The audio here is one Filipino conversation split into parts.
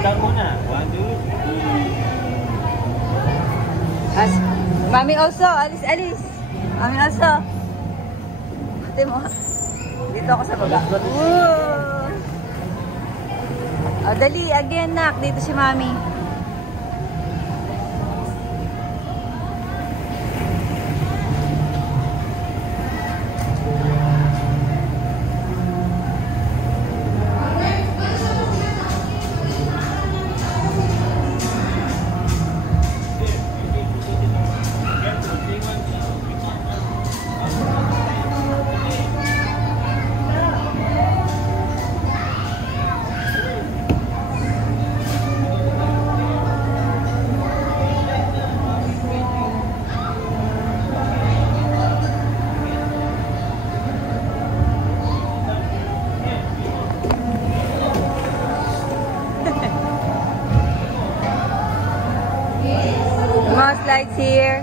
Start muna. 1, 2, 3. Mami also. Alis, alis. Mami also. Ate mo. Dito ako sa baba. Oh, dali. Again, nak. Dito si Mami. More slides here.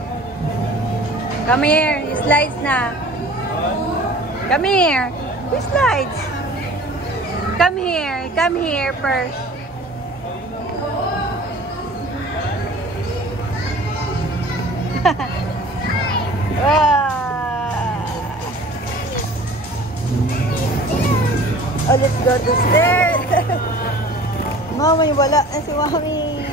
Come here. You slides na. Come here. You slides. Come here. Come here first. Oh, let's go to stairs. Mama, wala na si Mami.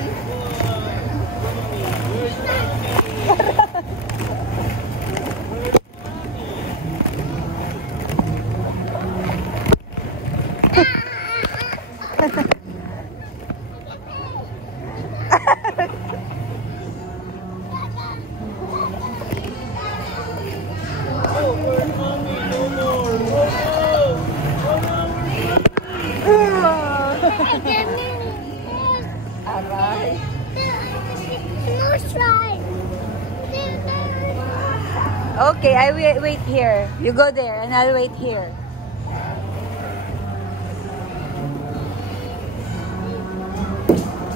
Okay, I will wait here. You go there and I'll wait here.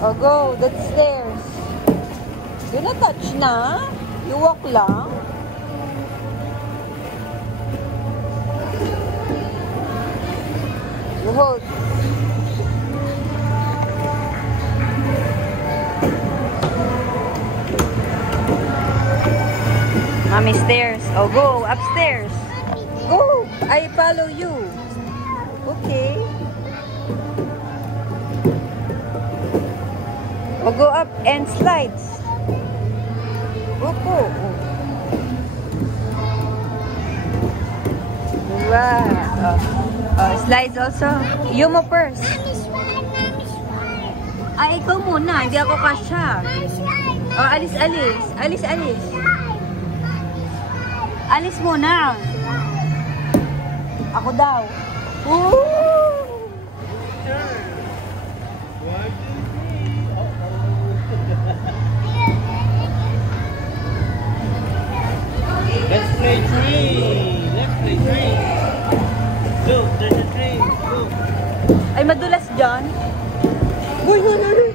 Oh, go. That's stairs. Do not touch na. You walk lang. You hold. Mommy stairs. Oh, go upstairs. Go. I follow you. Okay. Oh, go up and slides. Go. Wow. Oh, slides also. You mo first. Ay, ikaw muna. Hindi ako kasya. Oh, alis. Alis muna. Ako daw. Woo! Let's play tree. Look, there's a tree. Look. Ay, madulas dyan. Uy.